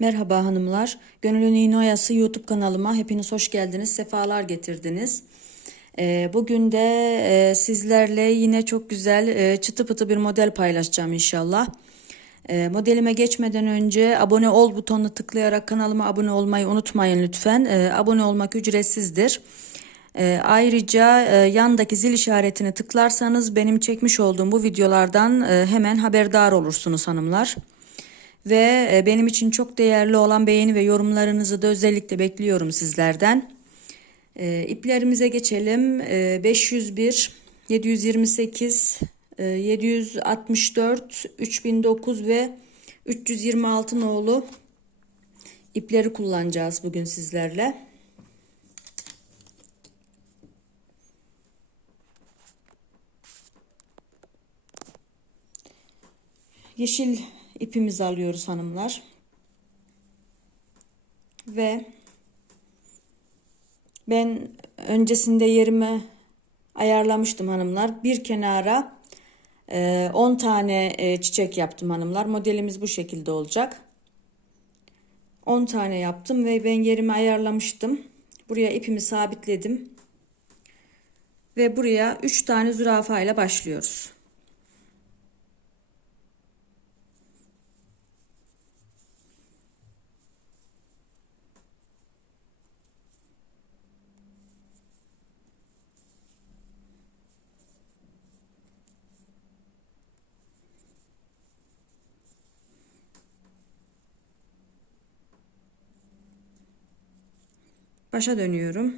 Merhaba hanımlar. Gönülün İğne Oyası YouTube kanalıma hepiniz hoş geldiniz. Sefalar getirdiniz. Ee, Bugün de e, sizlerle yine çok güzel e, çıtı pıtı bir model paylaşacağım inşallah. E, Modelime geçmeden önce abone ol butonuna tıklayarak kanalıma abone olmayı unutmayın lütfen. E, Abone olmak ücretsizdir. Ayrıca e, yandaki zil işaretini tıklarsanız benim çekmiş olduğum bu videolardan hemen haberdar olursunuz hanımlar. Ve e, benim için çok değerli olan beğeni ve yorumlarınızı da özellikle bekliyorum sizlerden. E, iplerimize geçelim. E, 501, 728, e, 764, 3009 ve 326 nolu ipleri kullanacağız bugün sizlerle. Yeşil ipimizi alıyoruz hanımlar. Ve ben öncesinde yerimi ayarlamıştım hanımlar. Bir kenara 10 tane e, çiçek yaptım hanımlar. Modelimiz bu şekilde olacak. 10 tane yaptım ve ben yerimi ayarlamıştım. Buraya ipimi sabitledim. Ve buraya 3 tane zürafa ile başlıyoruz. Başa dönüyorum.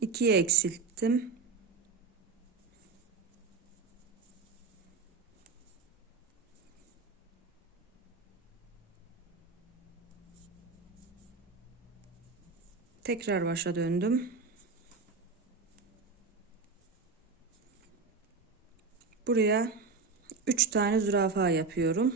İkiye eksilttim. Tekrar başa döndüm. Buraya 3 tane zürafa yapıyorum.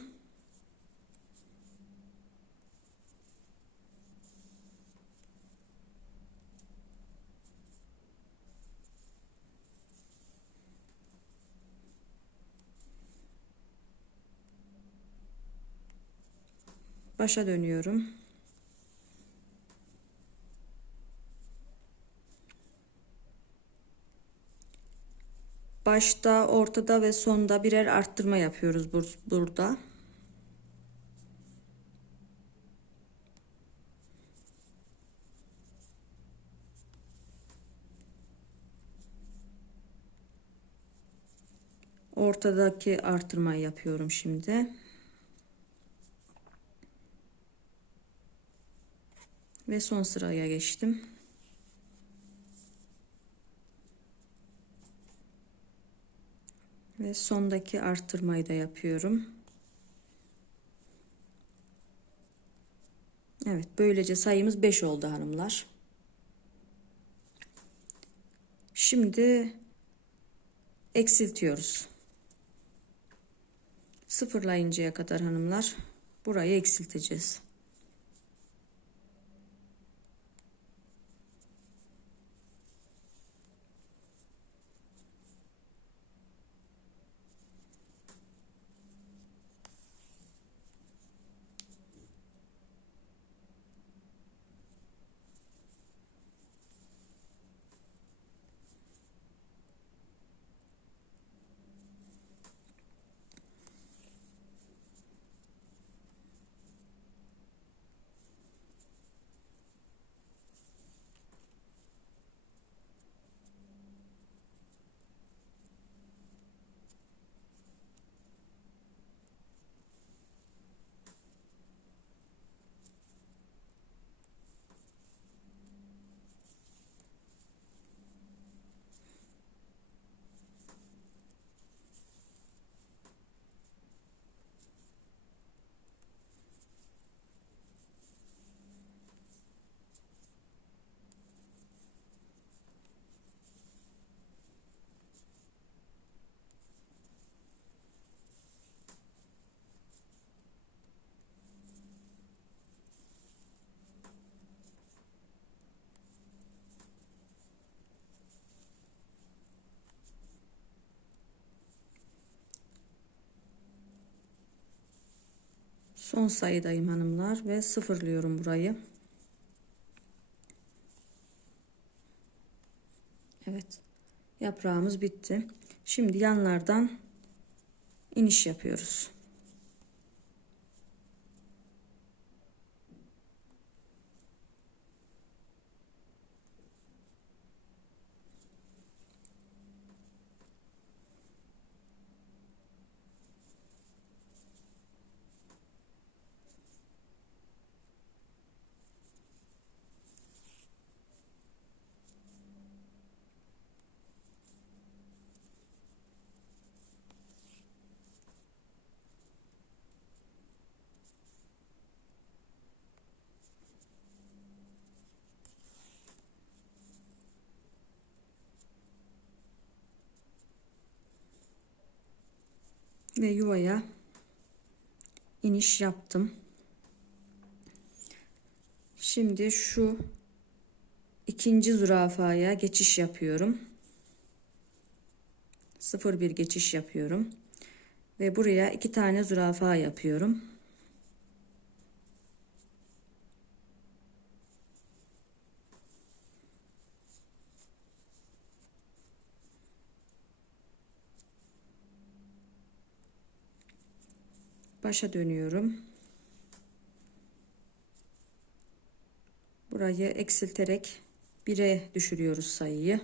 Başa dönüyorum. Başta, ortada ve sonda birer arttırma yapıyoruz bur burada. Ortadaki artırmayı yapıyorum şimdi. Ve son sıraya geçtim. Ve sondaki arttırmayı da yapıyorum. Evet böylece sayımız 5 oldu hanımlar. Şimdi eksiltiyoruz. Sıfırlayıncaya kadar hanımlar burayı eksilteceğiz. Son sayıdayım hanımlar ve sıfırlıyorum burayı. Evet. Yaprağımız bitti. Şimdi yanlardan iniş yapıyoruz. Ve yuvaya iniş yaptım. Şimdi şu ikinci zürafaya geçiş yapıyorum. Sıfır bir geçiş yapıyorum. Ve buraya iki tane zürafa yapıyorum. Başa dönüyorum. Burayı eksilterek 1'e düşürüyoruz sayıyı.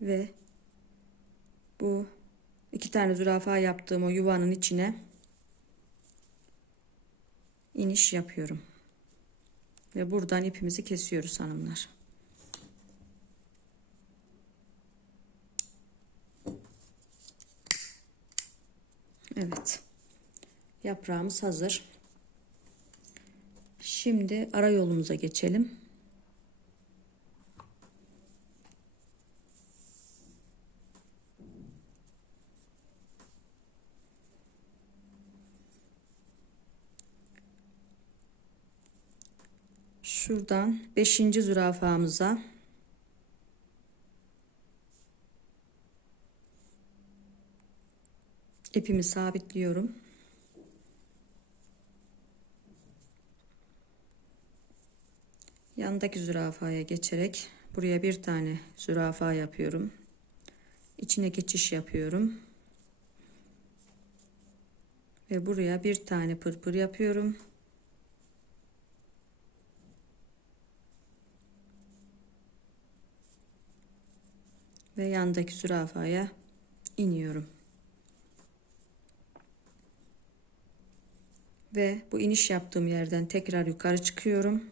Ve bu iki tane zürafa yaptığım o yuvanın içine iniş yapıyorum. Ve buradan ipimizi kesiyoruz hanımlar. Evet. Yaprağımız hazır. Şimdi ara yolumuza geçelim. Şuradan 5. zürafamıza ipimi sabitliyorum. Yandaki zürafaya geçerek buraya bir tane zürafa yapıyorum. İçine geçiş yapıyorum. Ve buraya bir tane pırpır yapıyorum. Ve yandaki zürafaya iniyorum. Ve bu iniş yaptığım yerden tekrar yukarı çıkıyorum.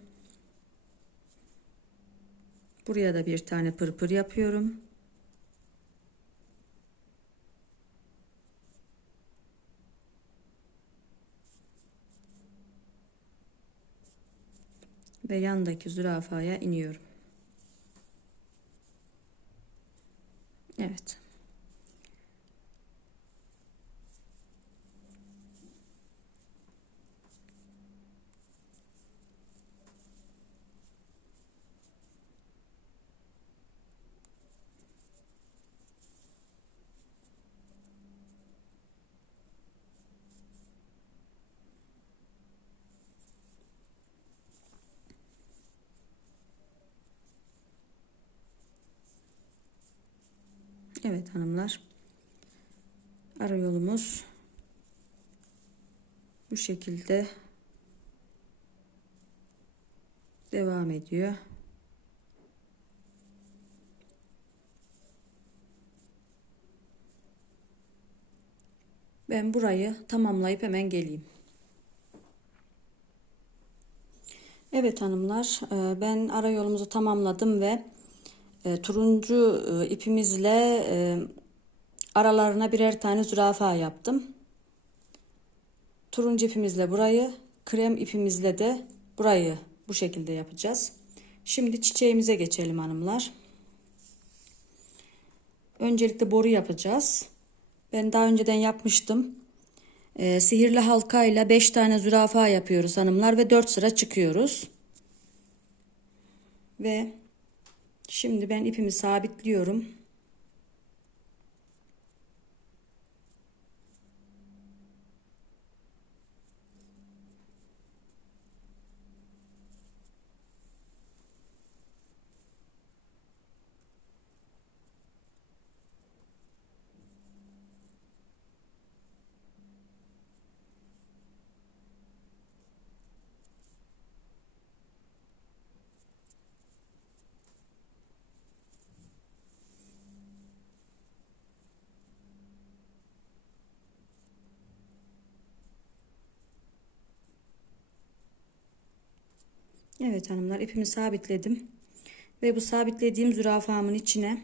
Buraya da bir tane pırpır yapıyorum. Ve yandaki zürafaya iniyorum. Evet. Evet hanımlar. Ara yolumuz bu şekilde devam ediyor. Ben burayı tamamlayıp hemen geleyim. Evet hanımlar e, ben ara yolumuzu tamamladım ve e, turuncu e, ipimizle e, aralarına birer tane zürafa yaptım. Turuncu ipimizle burayı, krem ipimizle de burayı bu şekilde yapacağız. Şimdi çiçeğimize geçelim hanımlar. Öncelikle boru yapacağız. Ben daha önceden yapmıştım. E, sihirli halkayla 5 tane zürafa yapıyoruz hanımlar ve 4 sıra çıkıyoruz. Ve Şimdi ben ipimi sabitliyorum. Evet hanımlar ipimi sabitledim. Ve bu sabitlediğim zürafamın içine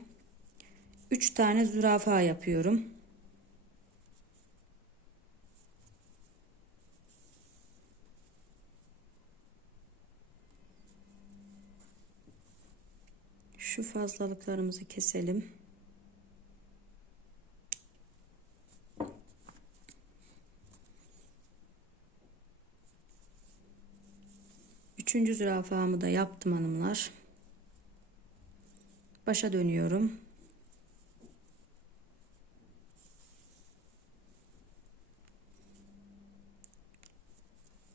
3 tane zürafa yapıyorum. Şu fazlalıklarımızı keselim. Üçüncü zürafamı da yaptım hanımlar. Başa dönüyorum.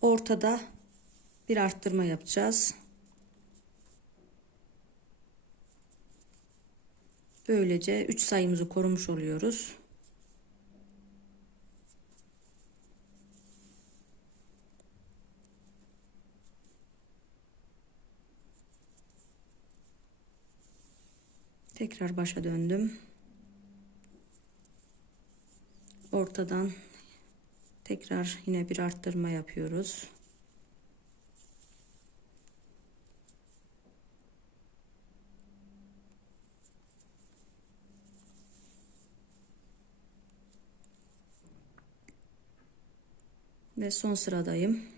Ortada bir arttırma yapacağız. Böylece 3 sayımızı korumuş oluyoruz. Tekrar başa döndüm. Ortadan tekrar yine bir arttırma yapıyoruz. Ve son sıradayım.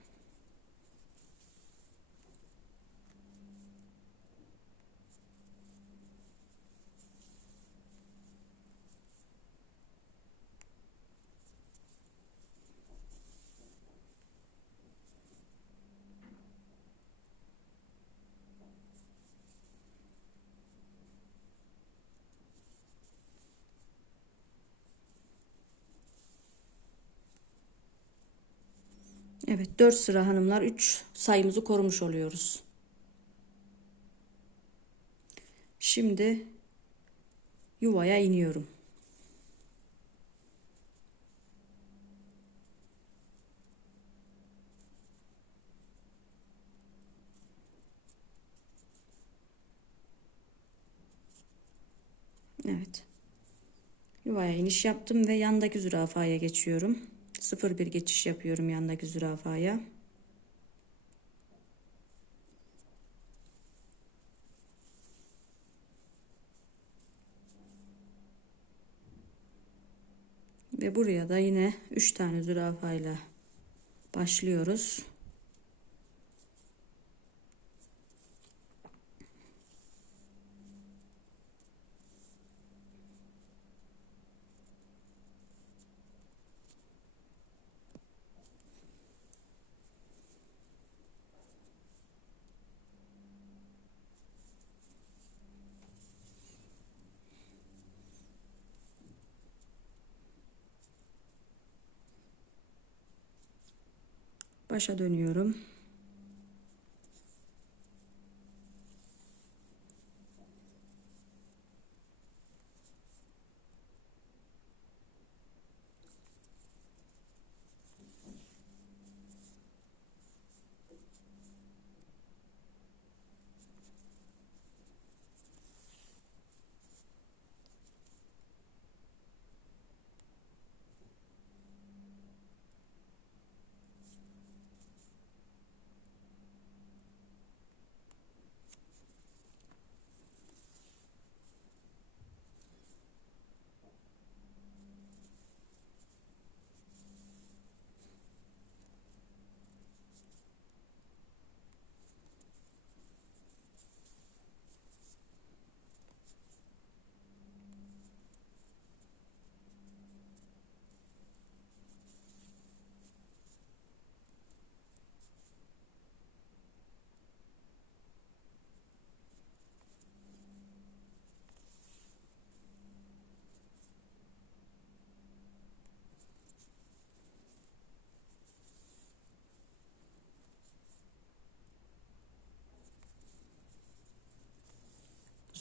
Evet 4 sıra hanımlar 3 sayımızı korumuş oluyoruz. Şimdi yuvaya iniyorum. Evet. Yuvaya iniş yaptım ve yandaki zürafaya geçiyorum. Sıfır bir geçiş yapıyorum yandaki zürafaya. Ve buraya da yine 3 tane zürafayla başlıyoruz. Başa dönüyorum.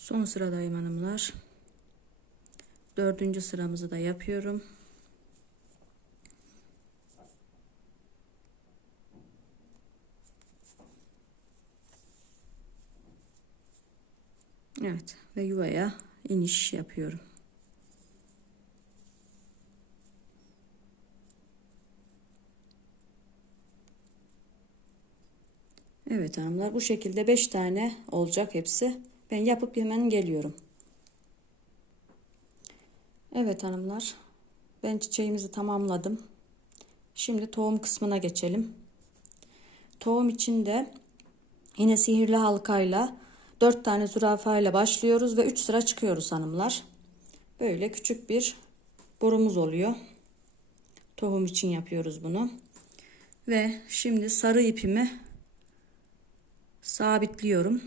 Son sıradayım hanımlar. Dördüncü sıramızı da yapıyorum. Evet ve yuvaya iniş yapıyorum. Evet hanımlar bu şekilde 5 tane olacak hepsi. Ben yapıp hemen geliyorum. Evet hanımlar ben çiçeğimizi tamamladım. Şimdi tohum kısmına geçelim. Tohum için de yine sihirli halkayla 4 tane zürafayla başlıyoruz ve 3 sıra çıkıyoruz hanımlar. Böyle küçük bir borumuz oluyor. Tohum için yapıyoruz bunu. Ve şimdi sarı ipimi sabitliyorum.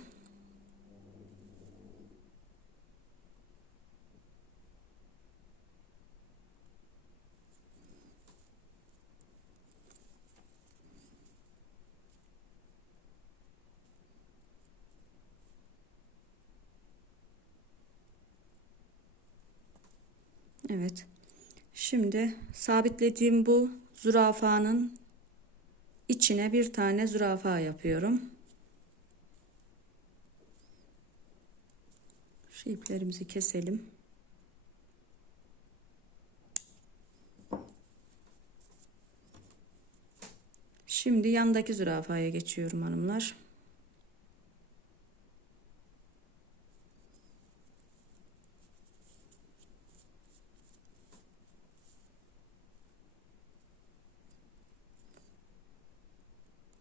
Evet. Şimdi sabitlediğim bu zürafanın içine bir tane zürafa yapıyorum. Şu iplerimizi keselim. Şimdi yandaki zürafaya geçiyorum hanımlar.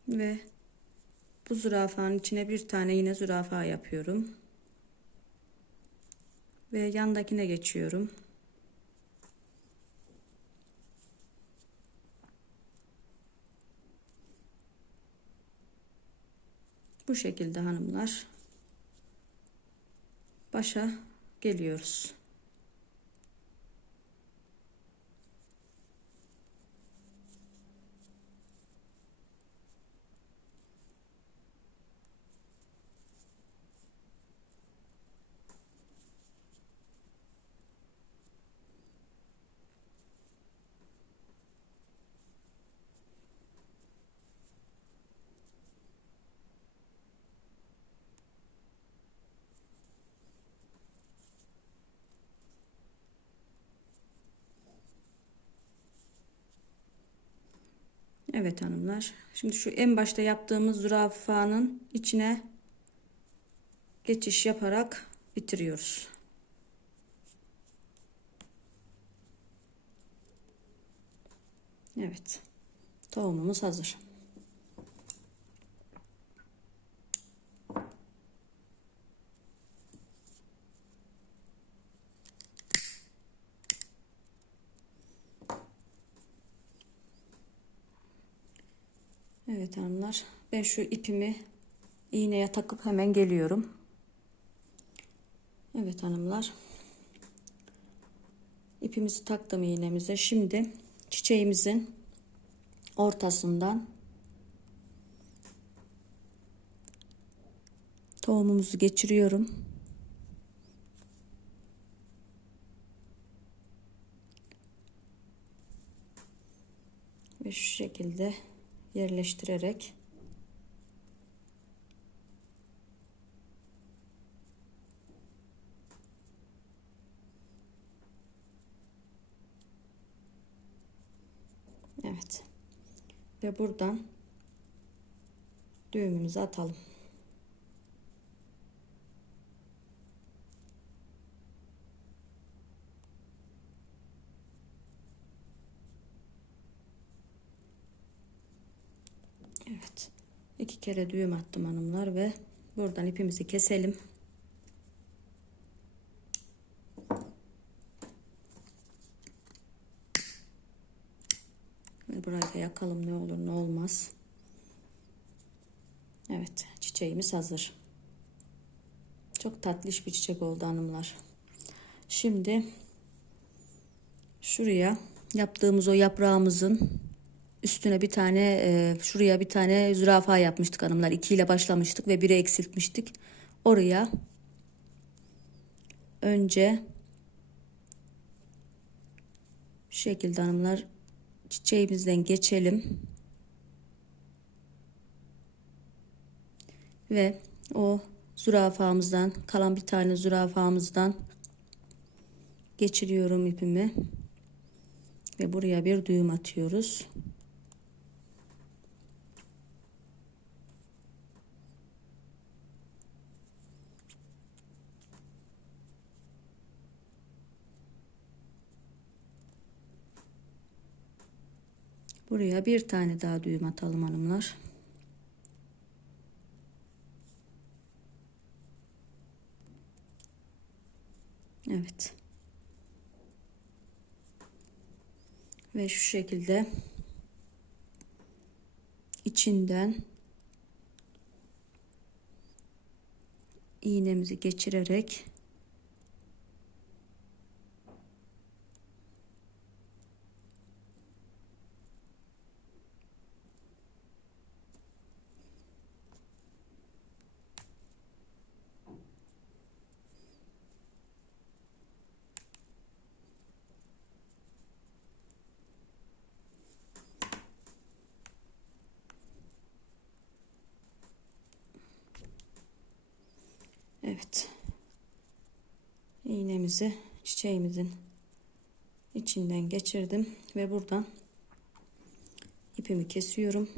Ve bu zürafanın içine bir tane yine zürafa yapıyorum. Ve yandakine geçiyorum. Bu şekilde hanımlar başa geliyoruz. Evet hanımlar. Şimdi şu en başta yaptığımız zürafanın içine geçiş yaparak bitiriyoruz. Evet. Tohumumuz hazır. Evet hanımlar. Ben şu ipimi iğneye takıp hemen geliyorum. Evet hanımlar. İpimizi taktım iğnemize. Şimdi çiçeğimizin ortasından tohumumuzu geçiriyorum. Ve şu şekilde yerleştirerek Evet. Ve buradan düğümümüzü atalım. Evet. İki kere düğüm attım hanımlar ve buradan ipimizi keselim. Ve burayı da yakalım ne olur ne olmaz. Evet çiçeğimiz hazır. Çok tatlış bir çiçek oldu hanımlar. Şimdi şuraya yaptığımız o yaprağımızın üstüne bir tane e, şuraya bir tane zürafa yapmıştık hanımlar. 2 ile başlamıştık ve biri eksiltmiştik. Oraya önce şu şekilde hanımlar çiçeğimizden geçelim. Ve o zürafamızdan kalan bir tane zürafamızdan geçiriyorum ipimi. Ve buraya bir düğüm atıyoruz. Buraya bir tane daha düğüm atalım hanımlar. Evet. Ve şu şekilde içinden iğnemizi geçirerek Evet. İğnemizi çiçeğimizin içinden geçirdim ve buradan ipimi kesiyorum.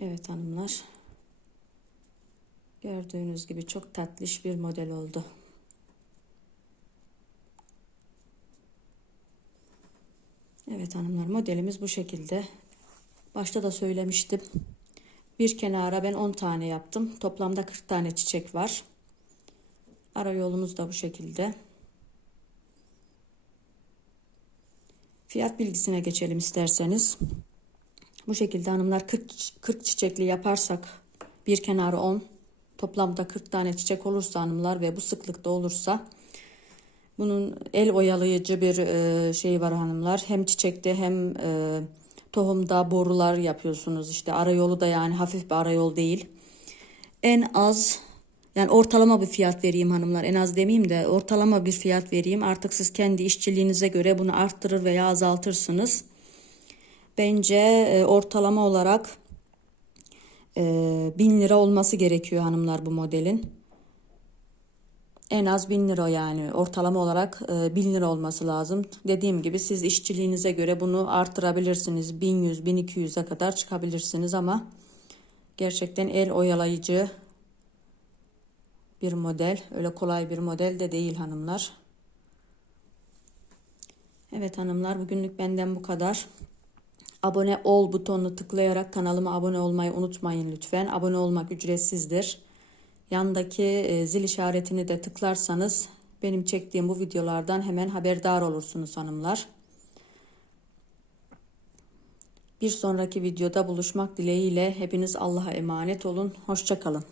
Evet hanımlar. Gördüğünüz gibi çok tatlış bir model oldu. Evet hanımlar modelimiz bu şekilde. Başta da söylemiştim. Bir kenara ben 10 tane yaptım. Toplamda 40 tane çiçek var. Ara yolumuz da bu şekilde. Fiyat bilgisine geçelim isterseniz. Bu şekilde hanımlar 40, 40 çiçekli yaparsak bir kenarı 10 toplamda 40 tane çiçek olursa hanımlar ve bu sıklıkta olursa bunun el oyalayıcı bir e, şey var hanımlar. Hem çiçekte hem e, tohumda borular yapıyorsunuz. İşte arayolu da yani hafif bir arayol değil. En az yani ortalama bir fiyat vereyim hanımlar. En az demeyeyim de ortalama bir fiyat vereyim. Artık siz kendi işçiliğinize göre bunu arttırır veya azaltırsınız. Bence e, ortalama olarak e, 1000 lira olması gerekiyor hanımlar bu modelin. En az 1000 lira yani ortalama olarak e, 1000 lira olması lazım. Dediğim gibi siz işçiliğinize göre bunu artırabilirsiniz. 1100 1200'e kadar çıkabilirsiniz ama gerçekten el oyalayıcı bir model. Öyle kolay bir model de değil hanımlar. Evet hanımlar bugünlük benden bu kadar. Abone ol butonunu tıklayarak kanalıma abone olmayı unutmayın lütfen. Abone olmak ücretsizdir. Yandaki e, zil işaretini de tıklarsanız benim çektiğim bu videolardan hemen haberdar olursunuz hanımlar. Bir sonraki videoda buluşmak dileğiyle hepiniz Allah'a emanet olun. Hoşçakalın.